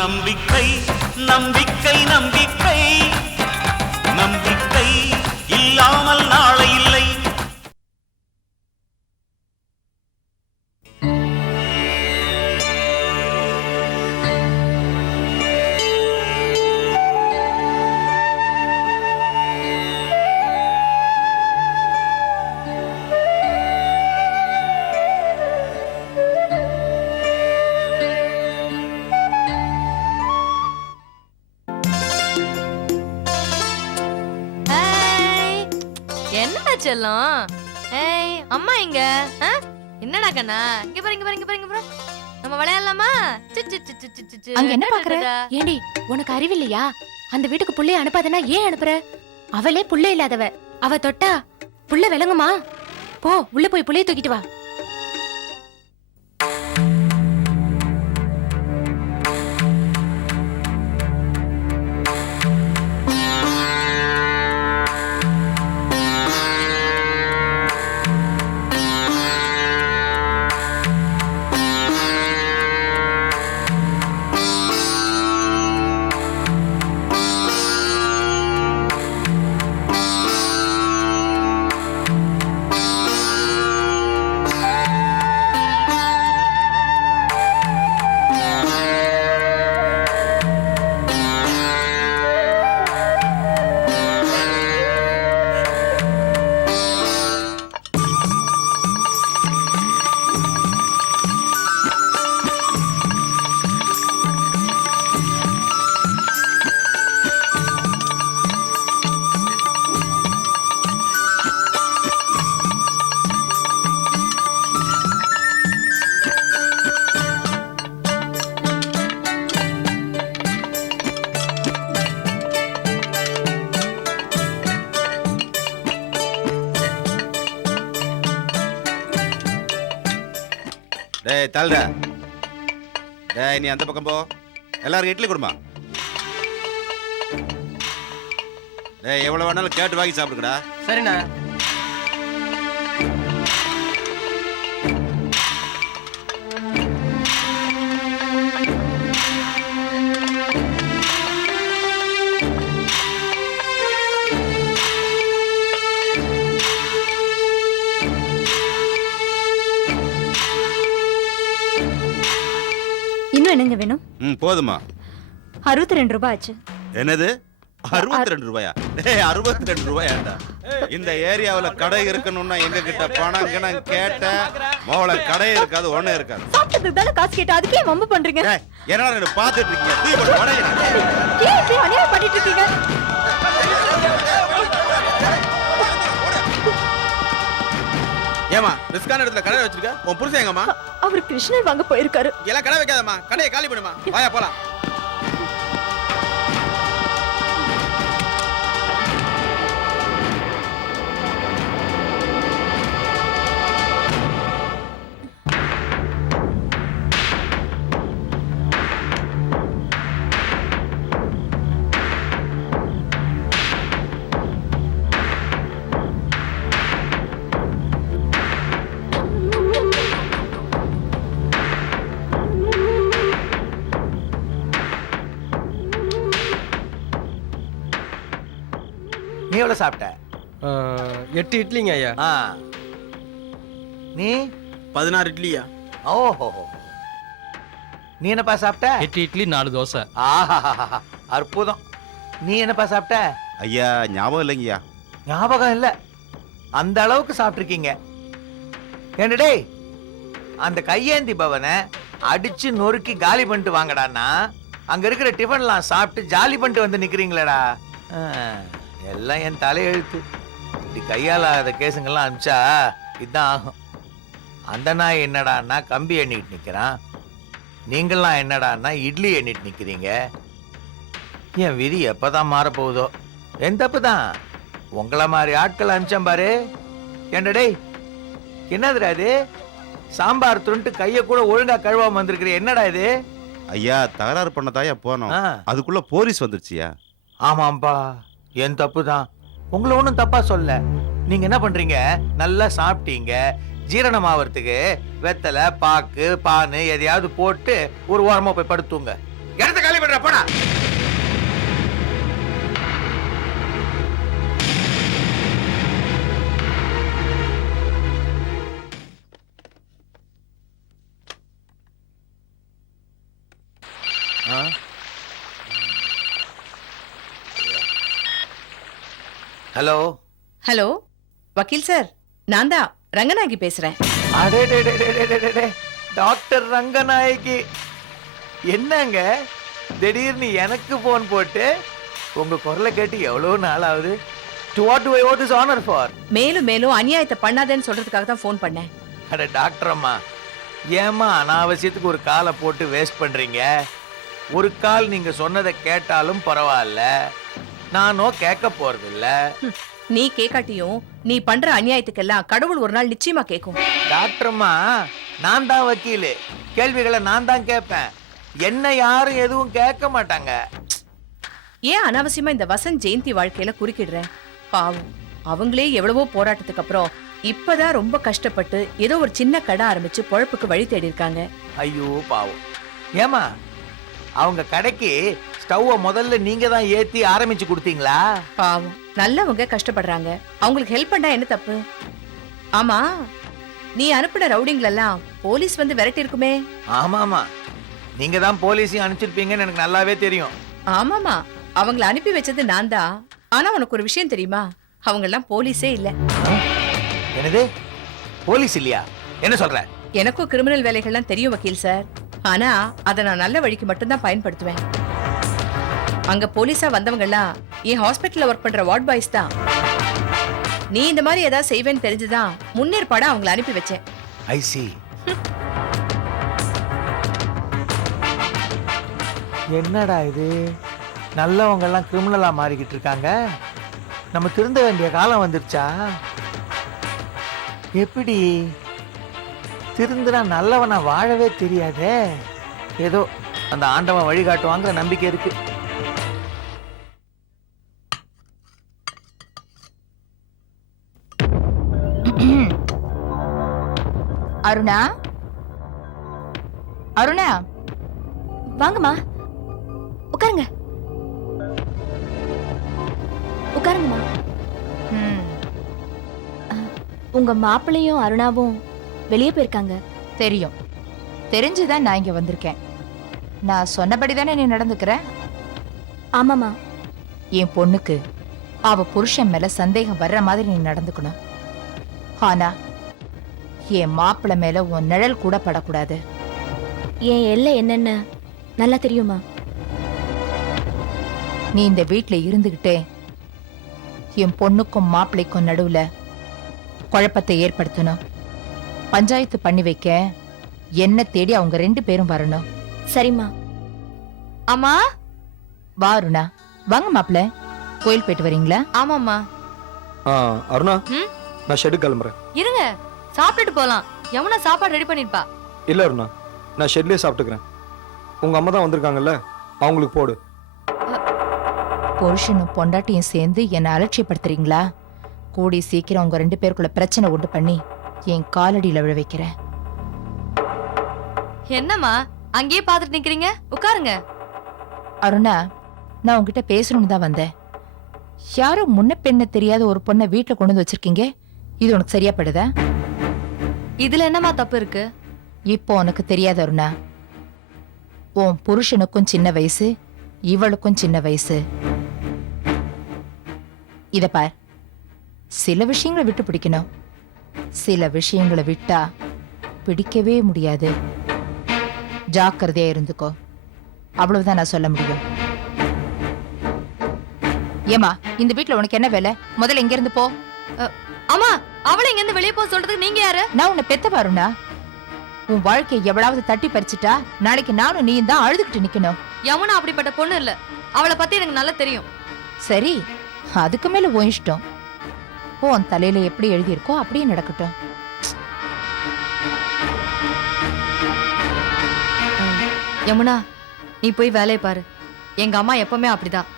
நம்பிக்கை நம்பிக்கை நம்பிக்கை நம்பிக்கை இல்லாமல் நாளை இல்லை. என்னடா செல்லம்? ஏய் அம்மா இங்க. என்னடா கண்ணா? இங்க பாரு இங்க பாரு இங்க பாரு இங்க பாரு. நம்ம விளையாடலாமா? அங்க என்ன பாக்குற? ஏண்டி உனக்கு அறிவில்லையா? அந்த வீட்டுக்கு புள்ளைய அனுப்பாதனா ஏன் அனுப்புற? அவளே புள்ள இல்லாதவ. அவ தொட்டா புள்ள விளங்குமா? போ உள்ள போய் புள்ளைய தூக்கிட்டு வா. டேய் தள்ளுடா. டேய் நீ அந்த பக்கம் போ. எல்லாரும் இட்லி கொடுமா. டேய் எவ்வளவு வேணாலும் கேட்டு வாங்கி சாப்பிடுங்கடா. சரிண்ணா. இன்னும் என்னங்க வேணும்? போதுமா? 62 ரூபாய் ஆச்சு. என்னது 62 ரூபாயா? டேய் 62 ரூபாயாடா. இந்த ஏரியாவுல கடை இருக்கணும்னா எங்க கிட்ட பணம் கணம் கேட்ட மோள கடை இருக்காது, ஒண்ணே இருக்காது. சாப்பிட்டதுக்கு தான காசு கேட்டா அதுக்கே வம்பு பண்றீங்க? டேய் என்னடா நீ பாத்துட்டு இருக்கீங்க? தூக்கி போடு கடை. ஏன் இப்படி அநியாயம் பண்ணிட்டு இருக்கீங்க? ஏமா ரிஸ்கான இடத்துல கடை வச்சிருக்க? உன் புருஷன் எங்கம்மா? அவர் கிருஷ்ணர் வாங்க போயிருக்காரு. எல்லாம் கடை வைக்காதம்மா, கடையை காலி பண்ணுமா. வாயா போலாம். நீ எவ்வளவு சாப்பிட்ட? 8 இட்லிங்க ஐயா. நீ 16 இட்லியா? ஓஹோ. நீ என்னப்பா சாப்பிட்ட? 8 இட்லி 4 தோசை. ஆஹா அற்புதம். நீ என்னப்பா சாப்பிட்ட? ஐயா ஞாபகம் இல்லைங்கய்யா. ஞாபகம் இல்ல, அந்த அளவுக்கு சாப்பிட்டுருக்கீங்க. ஏண்டே அந்த கையேந்தி பவனை அடிச்சு நொறுக்கி காலி பண்ணிட்டு வாங்கடான்னா அங்க இருக்கிற டிஃபன்லாம் சாப்பிட்டு ஜாலி பண்ணிட்டு வந்து நிக்கிறீங்களேடா. எல்லாம் என் தலையெழுத்து. இப்படி கையாளாத கேசுங்கெல்லாம் அனுப்பிச்சா இதுதான் ஆகும். அந்த நாய் என்னடான்னா கம்பி எண்ணிட்டு நிக்கிறான், நீங்கள்லாம் என்னடான்னா இட்லி எண்ணிட்டு நிக்கிறீங்க. என் விதி எப்பதான் மாறப்போகுதோ. என் தப்பு தான். உங்களை மாதிரி ஆட்கள் அனுப்பிச்சேன் பாரு. ஏண்டடே என்னதுடா இது? சாம்பார் துண்டு கைய கூட ஒழுங்கா கழுவாம வந்திருக்கிற, என்னடா இது? ஐயா தகராறு பண்ணதாயா போனோம், அதுக்குள்ள போலீஸ் வந்துருச்சியா. ஆமாம்பா, என் தப்பு தான். உங்களை ஒன்றும் தப்பா சொல்ல. நீங்க என்ன பண்றீங்க? நல்லா சாப்பிட்டீங்க, ஜீரணம் ஆவறதுக்கு வெத்தலை, பாக்கு, பானு எதையாவது போட்டு ஒரு ஓரமா போய் படுத்துங்க. இடத்த காலி பண்ற போடா. ஹலோ ஹலோ வக்கீல் சார், நான் தான் ரங்கநாயகி பேசுறேன். அடே டாக்டர் ரங்கநாயகி, என்னங்க திடீர்னு எனக்கு போன் போட்டு? உங்க குரலை கேட்டு எவ்வளவு நாள் ஆகுது. To what do I owe this honor for? மேலும் மேலும் அநியாயத்தை பண்ணாதேன்னு சொல்றதுக்காக தான் ஃபோன் பண்ணேன். அட டாக்டர் அம்மா, ஏமா அனாவசியத்துக்கு ஒரு காலை போட்டு வேஸ்ட் பண்றீங்க? ஒரு கால் நீங்க சொன்னதை கேட்டாலும் பரவாயில்ல, நானோ கேட்க போறது இல்ல. நீ கேட்காட்டியும் நீ பண்ற அநியாயத்துக்கெல்லாம் கடவுள் ஒரு நாள் நிச்சயமா கேட்கும். டாக்டர் அம்மா, நான் தான் வக்கீலு, கேள்விகளை நான் தான் கேட்பேன், என்ன யாரும் எதுவும் கேட்க மாட்டாங்க. ஏன் அனாவசியமா இந்த வசந்த் ஜெயந்தி வாழ்க்கையில குறுக்கிடுற? பாவம், அவங்களே எவ்வளவோ போராட்டத்துக்கு அப்புறம் இப்பதான் ரொம்ப கஷ்டப்பட்டு ஏதோ ஒரு சின்ன கடை ஆரம்பிச்சு பொழப்புக்கு வழி தேடி இருக்காங்க. ஐயோ பாவம். ஏமா, அவங்க கடைக்கு ஸ்டவ்வை முதல்ல நீங்க தான் ஏத்தி ஆரம்பிச்சு கொடுத்தீங்களா? பாவம், நல்லவங்க கஷ்டப்படுறாங்க, அவங்களுக்கு ஹெல்ப் பண்ணா என்ன தப்பு? ஆமா, நீ அனுப்பின ரவுடிங்களெல்லாம் போலீஸ் வந்து விரட்டி இருக்குமே? ஆமாமா, நீங்க தான் போலீஸையும் அனுப்பிச்சிருப்பீங்கன்னு எனக்கு நல்லாவே தெரியும். ஆமாமா, அவங்கள அனுப்பி வச்சது நான் தான். ஆனா உனக்கு ஒரு விஷயம் தெரியுமா? அவங்க எல்லாம் போலீஸே இல்ல. என்னது, போலீஸ் இல்லையா? என்ன சொல்ற? எனக்கும் கிரிமினல் வேலைகள்லாம் தெரியும் வக்கீல் சார். ஆனா அதை நான் நல்ல வழிக்கு மட்டும்தான் பயன்படுத்துவேன். அங்க போலீஸா வந்தவங்க எல்லாம் என் ஹாஸ்பிட்டல்ல ஒர்க் பண்ற வார்ட் பாய்ஸ் தான். நீ இந்த மாதிரி ஏதாவது செய்வேன்னு தெரிஞ்சுதான் முன்னேற்பாடா அவங்கள அனுப்பி வச்சேன். ஐ see. என்னடா இது, நல்லவங்க எல்லாம் கிரிமினலா மாறிக்கிட்டு இருக்காங்க. நம்ம திருந்த வேண்டிய காலம் வந்துருச்சா? எப்படி திருந்துனா நல்லவனா வாழவே தெரியாதே. ஏதோ அந்த ஆண்டவன் வழிகாட்டுவாங்கிற நம்பிக்கை இருக்கு. அருணா, அருணா, வாங்கம்மா, உட்காருங்க. உட்காருங்கம்மா. உங்க மாப்பிள்ளையும் அருணாவும் வெளியே போயிருக்காங்க. தெரியும், தெரிஞ்சுதான் நான் இங்க வந்திருக்கேன். நான் சொன்னபடி தானே நீ நடந்துக்கிற? ஆமாம்மா. என் பொண்ணுக்கு அவ புருஷன் மேல சந்தேகம் வர்ற மாதிரி நீ நடந்துக்கணும். ஆனா என் மாப்பிள்ளை மேல உன் நிழல் கூட படக்கூடாது. என் எல்லை என்னன்னு நல்லா தெரியுமா? நீ இந்த வீட்டுல இருந்துகிட்டே என் பொண்ணுக்கும் மாப்பிள்ளைக்கும் நடுவுல குழப்பத்தை ஏற்படுத்தணும். பஞ்சாயத்து பண்ணி வைக்க என்ன தேடி அவங்க 2 பேரும் வரணும். சரிம்மா. அம்மா. வா அருணா, வாங்க மாப்பிள்ளை, கோயில் போயிட்டு வரீங்களா? ஆமாம்மா. அருணா, ம்? நான் ஷெட்டு கிளம்புறேன். இருங்க, சாப்பிட்டுட்டு போலாம். யமுனா சாப்பாடு ரெடி பண்ணிருப்பா. இல்ல அருணா, நான் ஷெட்லயே சாப்பிட்டுக்கிறேன். உங்க அம்மா தான் வந்திருக்காங்கல்ல, அவங்களுக்கு போடு. புருஷனும் பொண்டாட்டியும் சேர்ந்து என்னை அலட்சியப்படுத்துறீங்களா? கூடி சீக்கிரம் உங்க 2 பேருக்குள்ள பிரச்சனை உண்டு பண்ணி என் காலடியில விழ வைக்கிறேன். என்னம்மா அங்கேயே பாத்துட்டு நிக்கிறீங்க? உட்காருங்க. அருணா, நான் உங்ககிட்ட பேசணும்னு தான் வந்தேன். யாரோ முன்ன பெண்ண தெரியாத ஒரு பொண்ணை வீட்டுல கொண்டு வந்து வச்சிருக்கீங்க. இது உனக்கு சரியா படுதா? இதுல என்னம்மா தப்பு இருக்கு? இப்போ உனக்கு தெரியாது அருணா, உன் புருஷனுக்கும் சின்ன வயசு, இவளுக்கும் சின்ன வயசு. இத பார், சில விஷயங்களை விட்டு பிடிக்கணும், சில விஷயங்களை விட்டா பிடிக்கவே முடியாது. ஜாக்கிரதையா இருந்துக்கோ, அவ்வளவுதான் நான் சொல்ல முடியும். ஏமா, இந்த வீட்டுல உனக்கு என்ன வேலை? முதல்ல இங்க இருந்து போ. அம்மா, அவளை இங்க இருந்து வெளியே போக சொல்றதுக்கு நீங்க யாரு? நான் உன்னை பெத்த பாருண்ணா. உன் வாழ்க்கையை எவ்வளவு தட்டி பறிச்சுட்டா நாளைக்கு நானும் நீயும் தான் அழுதுகிட்டு நிக்கணும். யமுனா அப்படிப்பட்ட பொண்ணு இல்ல. அவளை பத்தி எனக்கு நல்லா தெரியும். சரி, அதுக்கு மேல உன் இஷ்டம். உன் தலையில எப்படி எழுதியிருக்கோ அப்படியே நடக்கட்டும். யமுனா, நீ போய் வேலையை பாரு. எங்க அம்மா எப்பவுமே அப்படிதான்.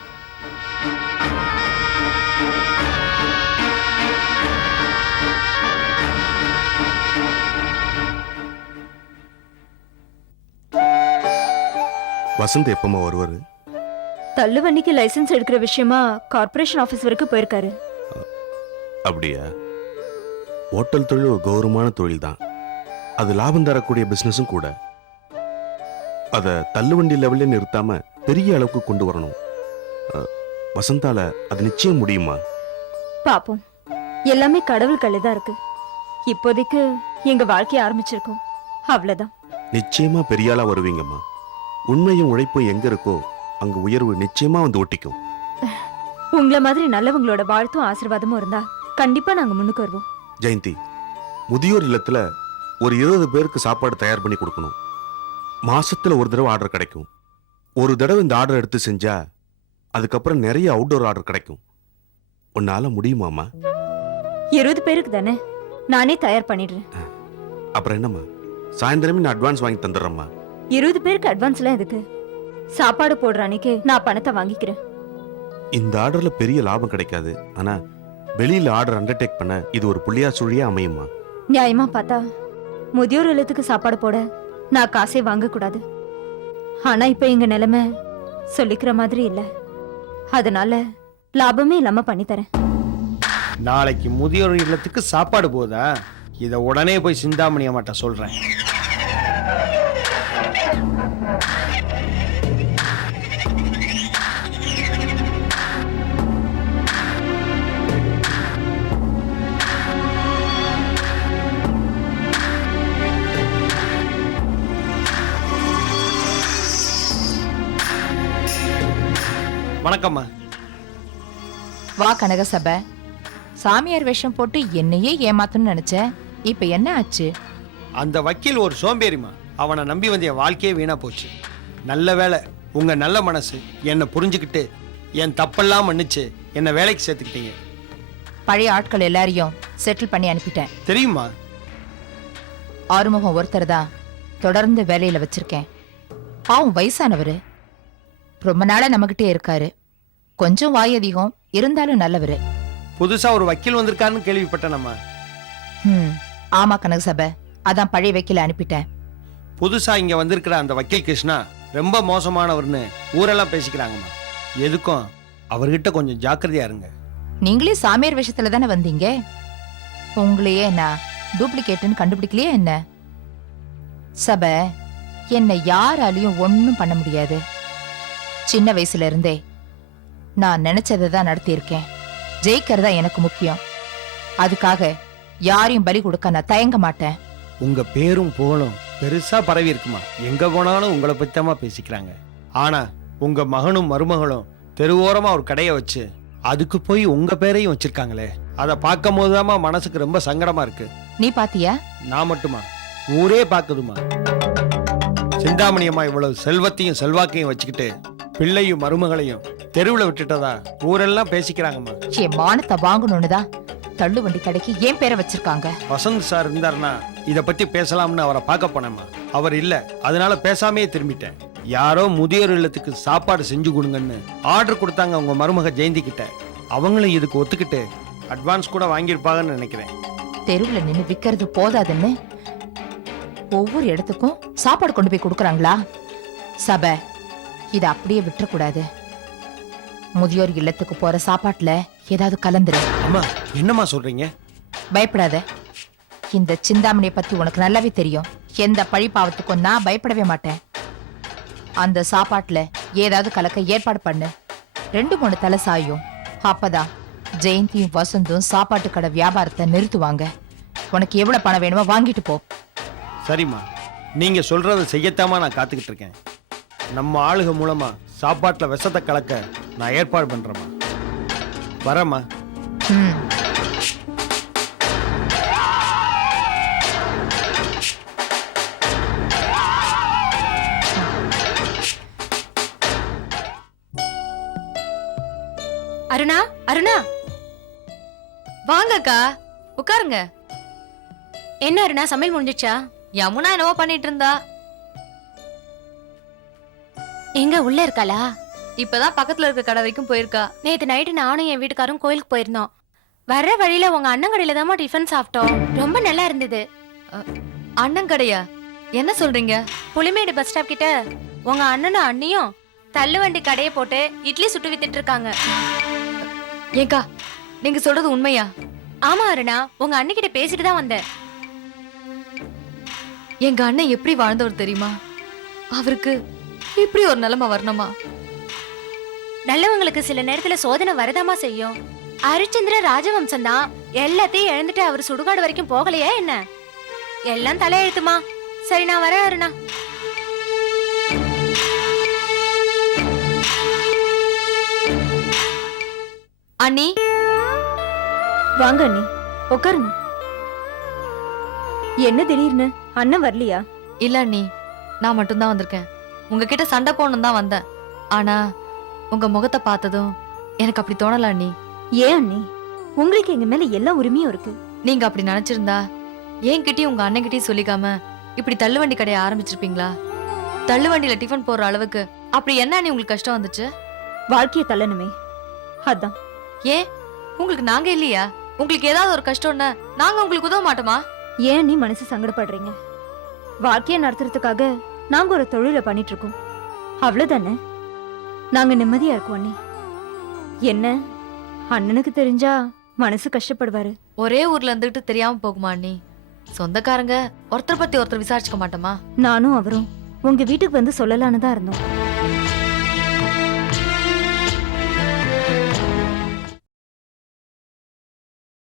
வசந்த் எப்பமா வருவாரு? தள்ளுவண்டிக்கு லைசென்ஸ் எடுக்கிற விஷயமா கார்ப்பரேஷன் ஆபீஸ் வரைக்கும் போயிருக்காரு. அப்படியா? ஹோட்டல் தொழில் ஒரு கௌரவமான தொழில் தான். அது லாபம் தரக்கூடிய பிசினஸும் கூட. அதை தள்ளுவண்டி லெவல்ல நிறுத்தாம பெரிய அளவுக்கு கொண்டு வரணும். வசந்தால அது நிச்சயம் முடியுமா? பாப்போம். எல்லாமே கடவுள் கையில்தான் இருக்கு. இப்போதைக்கு எங்க வாழ்க்கைய ஆரம்பிச்சிருக்கோம், அவ்வளவுதான். நிச்சயமா பெரிய ஆளா வருவீங்கம்மா. உண்மையும் உழைப்பும் எங்க இருக்கோ அங்க உயர்வு நிச்சயமா வந்து ஒட்டிக்கும். உங்கள மாதிரி நல்லவங்களோட வாழ்த்தும் ஆசீர்வாதமும் இருந்தா கண்டிப்பா நாங்க முன்னுக்கு வருவோம். ஜெயந்தி, முதியோர் இல்லத்துல ஒரு 20 பேருக்கு சாப்பாடு தயார் பண்ணி கொடுக்கணும். மாசத்துல ஒரு தடவை ஆர்டர் கிடைக்கும். ஒரு தடவை இந்த ஆர்டர் எடுத்து செஞ்சா அதுக்கப்புறம் நிறைய அவுட்டோர் ஆர்டர் கிடைக்கும். உன்னால முடியுமாமா? 20 பேருக்கு தானே, நானே தயார் பண்ணிடுறேன். அப்புறம் என்னம்மா, சாயந்தரமே நான் அட்வான்ஸ் வாங்கி தந்துடுறேம்மா. 20 பேருக்கு அட்வான்ஸ் எல்லாம் எதுக்கு? சாப்பாடு போடுற அன்னைக்கு நான் பணத்தை வாங்கிக்கிறேன். இந்த ஆர்டர்ல பெரிய லாபம் கிடைக்காது. ஆனா வெளியில ஆர்டர் அண்டர்டேக் பண்ண இது ஒரு புள்ளியா சுழியா அமையுமா? நியாயமா பார்த்தா முதியோர் இல்லத்துக்கு சாப்பாடு போட நான் காசே வாங்க கூடாது. ஆனா இப்ப எங்க நிலைமை சொல்லிக்கிற மாதிரி இல்ல. அதனால லாபமே இல்லாம பண்ணி தரேன். நாளைக்கு முதியோர் இல்லத்துக்கு சாப்பாடு போதா? இத உடனே போய் சிந்தாமணி அம்மாட்ட சொல்றேன். வணக்கம்மா. வா கனகசபை. சாமியார் வேஷம் போட்டு என்னையே ஏமாத்தணும்னு நினைச்சேன். இப்ப என்ன ஆச்சு? அந்த வக்கீல் ஒரு சோம்பேறிமா. அவனை நம்பி வந்து என் வாழ்க்கையே வீணா போச்சு. நல்ல வேளை உங்க நல்ல மனசு என்னை புரிஞ்சுக்கிட்டு என் தப்பெல்லாம் மன்னிச்சு என்னை வேலைக்கு சேர்த்துக்கிட்டீங்க. பழைய ஆட்கள் எல்லாரையும் செட்டில் பண்ணி அனுப்பிட்டேன். தெரியுமா? ஆறுமுகம் ஒருத்தர் தான் தொடர்ந்து வேலையில வச்சிருக்கேன். பாவம் வயசானவரு, ரொம்ப நாளா நம்மகிட்டே இருக்காரு. கொஞ்சம் வாய் அதிகம், இருந்தாலும் நல்லவரு. புதுசா ஒரு வக்கீல் வந்திருக்காருன்னு கேள்விப்பட்டேனம்மா. ஆமா கனகசபை, அதான் பழைய வக்கீல அனுப்பிட்டேன். புதுசா இங்க வந்திருக்கிற அந்த வக்கீல் கிருஷ்ணா ரொம்ப மோசமானவர்னு ஊரெல்லாம் பேசிக்கிறாங்கம்மா. எதுக்கும் அவர்கிட்ட கொஞ்சம் ஜாக்கிரதையா இருங்க. நீங்களே சாமியார் விஷயத்துல தானே வந்தீங்க. உங்களையே நான் டூப்ளிகேட்னு கண்டுபிடிக்கலையே என்ன? சபை, என்னை யாராலையும் ஒன்னும் பண்ண முடியாது. சின்ன வயசுல இருந்தே நான் நினைச்சதை தான் நடத்தியிருக்கேன். ஜெயிக்கிறதா எனக்கு முக்கியம். அதுக்காக யாரையும் பலி கொடுக்க நான் தயங்க மாட்டேன். உங்க பேரும் புகழும் பெருசா பரவி இருக்குமா. எங்க போனாலும் உங்களை பத்தியமா பேசிக்கிறாங்க. ஆனா உங்க மகனும் மருமகளும் தெருவோரமா ஒரு கடையை வச்சு அதுக்கு போய் உங்க பேரையும் வச்சிருக்காங்களே, அதை பார்க்கும் போதுதாமா மனசுக்கு ரொம்ப சங்கடமா இருக்கு. நீ பாத்தியா? நான் மட்டுமா, ஊரே பாக்குதுமா. சிந்தாமணி அம்மா இவ்வளவு செல்வத்தையும் செல்வாக்கையும் வச்சுக்கிட்டு பிள்ளையும் மருமகளையும் தெருவுல விட்டுட்டதா ஊரெல்லாம் பேசிக்கிறாங்கம்மா. என் மானத்தை வாங்கணும்னுதான் தள்ளு வண்டி கடைக்கு ஏன் பேரை வச்சிருக்காங்க. வசந்த் சார் இருந்தாருன்னா இத பத்தி பேசலாம்னு அவரை பார்க்க போனேம்மா. அவர் இல்ல, அதனால பேசாமே திரும்பிட்டேன். யாரோ முதியோர் இல்லத்துக்கு சாப்பாடு செஞ்சு கொடுங்கன்னு ஆர்டர் கொடுத்தாங்க உங்க மருமக ஜெயந்தி கிட்ட. அவங்களும் இதுக்கு ஒத்துக்கிட்டு அட்வான்ஸ் கூட வாங்கியிருப்பாங்கன்னு நினைக்கிறேன். தெருவுல நின்னு விக்கிறது போதாதுன்னு ஒவ்வொரு இடத்துக்கும் சாப்பாடு கொண்டு போய் கொடுக்கறாங்களா? சபை, இத அப்படியே விட்டுறக்கூடாது. முதியோர் இல்லத்துக்கு போற சாப்பாட்டுல ஏதாவது கலந்துரு. அம்மா, என்னம்மா சொல்றீங்க? பயப்படாத. இந்த சிந்தாமணியை பத்தி உனக்கு நல்லாவே தெரியும். எந்த பழி பாவத்துக்கும் நான் பயப்படவே மாட்டேன். அந்த சாப்பாட்டுல ஏதாவது கலக்க ஏற்பாடு பண்ணு. 2-3 தலை சாயும். அப்பதான் ஜெயந்தியும் வசந்தும் சாப்பாட்டு கடை வியாபாரத்தை நிறுத்துவாங்க. உனக்கு எவ்வளவு பணம் வேணுமோ வாங்கிட்டு போ. சரிம்மா, நீங்க சொல்றதை செய்யத்தாமா நான் காத்துக்கிட்டு இருக்கேன். நம்ம ஆளுக மூலமா சாப்பாட்டுல விஷத்தை கலக்க நான் ஏற்பாடு பண்றேம்மா. வரேம்மா. அருணா, அருணா, வாங்கக்கா, உட்காருங்க. என்ன அருணா, சமையல் முடிஞ்சிச்சா? யமுனா என்னவோ பண்ணிட்டு இருந்தா. எங்க உள்ள இருக்காளா? இப்பதான் பக்கத்துல இருக்க கடை வரைக்கும் போயிருக்கா. நேத்து நைட்டு நானும் என் வீட்டுக்காரும் கோயிலுக்கு போயிருந்தோம். வர்ற வழியில உங்க அண்ணன் கடையில தான் டிஃபன் சாப்பிட்டோம். ரொம்ப நல்லா இருந்தது. அண்ணன் கடையா? என்ன சொல்றீங்க? புலிமேடு பஸ் ஸ்டாப் கிட்ட உங்க அண்ணனும் அண்ணியும் தள்ளுவண்டி கடையை போட்டு இட்லி சுட்டு வித்துட்டு இருக்காங்க. ஏங்கா நீங்க சொல்றது உண்மையா? ஆமா அருணா, உங்க அண்ணிக்கிட்ட பேசிட்டு தான் வந்தேன். எங்க அண்ணன் எப்படி வாழ்ந்தவர் தெரியுமா? அவருக்கு இப்படி ஒரு நிலைமை வரணுமா? நல்லவங்களுக்கு சில நேரத்துல சோதனை வரதாமா செய்யும். ஹரிச்சந்திர ராஜவம்சம் தான். எல்லாத்தையும் இழந்துட்டு அவர் சுடுகாடு வரைக்கும் போகலையா என்ன? எல்லாம் தலையெழுத்துமா. சரி நான் வரேன் அருணா. அண்ணி வாங்க அண்ணி, உட்காருங்க. என்ன திடீர்னு அண்ணன் வரலையா? இல்ல அண்ணி, நான் மட்டும்தான் வந்திருக்கேன். உங்ககிட்ட சண்டை போடணும் தான் வந்தேன். ஆனா உங்க முகத்தை பார்த்ததும் எனக்கு அப்படி தோணல அண்ணி. ஏன் அண்ணி? உங்களுக்கு எங்க மேல எல்லா உரிமையும் இருக்கு. நீங்க அப்படி நினைச்சிருந்தா என்கிட்டயும் உங்க அண்ணன்கிட்டயும் சொல்லிக்காம இப்படி தள்ளுவண்டி கடையை ஆரம்பிச்சிருப்பீங்களா? தள்ளுவண்டியில டிஃபன் போடுற அளவுக்கு அப்படி என்ன அண்ணி உங்களுக்கு கஷ்டம் வந்துச்சு? வாழ்க்கைய தள்ளணுமே, அதான். ஏன் உங்களுக்கு நாங்க இல்லையா? உங்களுக்கு ஏதாவது ஒரு கஷ்டம்னா நாங்க உங்களுக்கு உதவ மாட்டோமா? ஏன் நீ மனசு சங்கடப்படுறீங்க? வாழ்க்கைய நடத்துறதுக்காக நாங்க ஒரு தொழிலை பண்ணிட்டு இருக்கோம், அவ்வளவுதானே. நாங்க நிம்மதியா இருக்கோம் அண்ணி. என்ன அண்ணனுக்கு தெரிஞ்சா மனசு கஷ்டப்படுவாரு. ஒரே ஊர்ல இருந்துட்டு தெரியாம போகுமா அண்ணி? சொந்தக்காரங்க ஒருத்தர் பத்தி ஒருத்தர் விசாரிச்சுக்க மாட்டோமா? நானும் அவரும் உங்க வீட்டுக்கு வந்து சொல்லலான்னு தான் இருந்தோம்.